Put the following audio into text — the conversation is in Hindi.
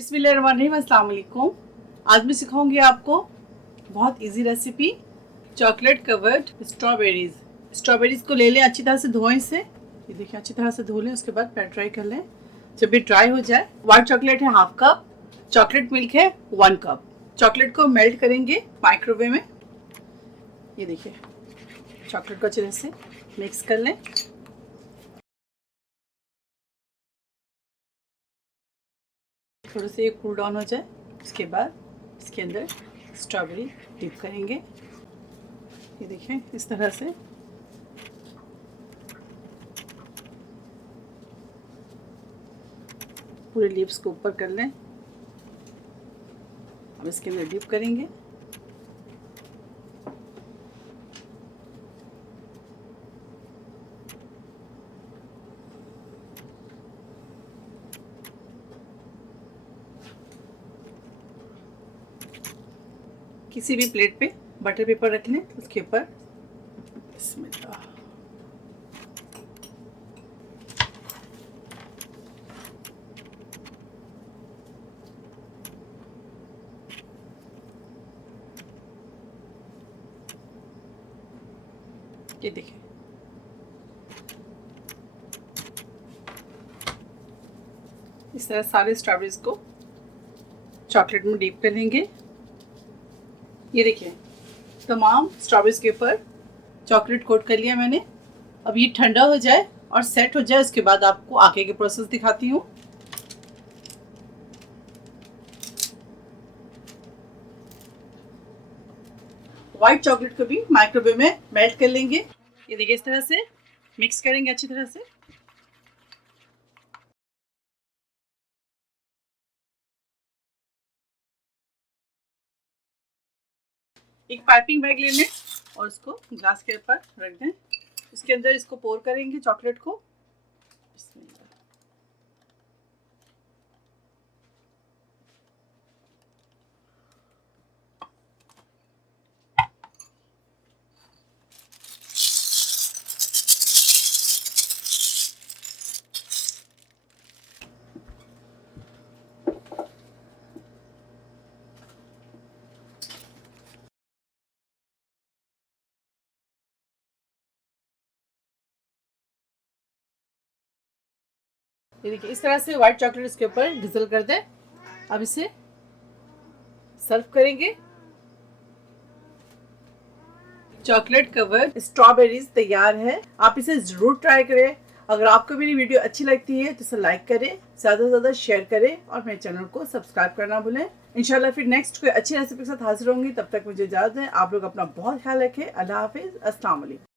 बिस्मिल्लाहिर्रहमानिर्रहीम, अस्सलाम वालेकुम। आज मैं सिखाऊंगी आपको बहुत easy recipe chocolate covered strawberries. Strawberries को ले लें, अच्छी तरह से धोएं इसे। ये देखिए, अच्छी तरह से धो लें, उसके बाद पैन ड्राई कर लें। जब ये ड्राई हो जाए, व्हाइट चॉकलेट है हाफ कप, चॉकलेट मिल्क है 1 कप। चॉकलेट को मेल्ट करेंगे माइक्रोवेव में। ये देखिए, चॉकलेट को अच्छी तरह से मिक्स कर लें। थोड़ा सा ये कूल डाउन हो जाए, उसके बाद इसके अंदर स्ट्रॉबेरी डिप करेंगे। ये देखें, इस तरह से पूरे लीव्स को ऊपर कर लें। अब इसके अंदर डिप करेंगे। किसी भी प्लेट पे बटर पेपर रख लें, उसके ऊपर बिस्मिल्लाह। ये देखिए, इस तरह सारे स्ट्रॉबेरीज को चॉकलेट में डीप कर लेंगे। ये देखिए, तमाम स्ट्रॉबेरीज के ऊपर चॉकलेट कोट कर लिया मैंने। अब ये ठंडा हो जाए और सेट हो जाए, उसके बाद आपको आगे के प्रोसेस दिखाती हूँ। व्हाइट चॉकलेट को भी माइक्रोवेव में मेल्ट कर लेंगे। ये देखिए, इस तरह से मिक्स करेंगे अच्छी तरह से। एक पाइपिंग बैग ले लें और उसको ग्लास के ऊपर रख दें। इसके अंदर इसको पोर करेंगे चॉकलेट को। ये देखिए, इस तरह से व्हाइट चॉकलेट इसके ऊपर डिजल कर दें। अब इसे सर्व करेंगे। चॉकलेट कवर्ड स्ट्रॉबेरीज तैयार है। आप इसे जरूर ट्राई करें। अगर आपको मेरी वीडियो अच्छी लगती है तो इसे लाइक करें, ज़्यादा से ज़्यादा शेयर करें और मेरे चैनल को सब्सक्राइब करना भूलें। इंशाल्लाह फिर नेक्स्ट कोई अच्छी रेसिपी के साथ हाजिर होंगी। तब तक मुझे इजाज़त दें। आप लोग अपना बहुत ख्याल रखें। अल्लाह हाफिज़, अस्सलाम वालेकुम।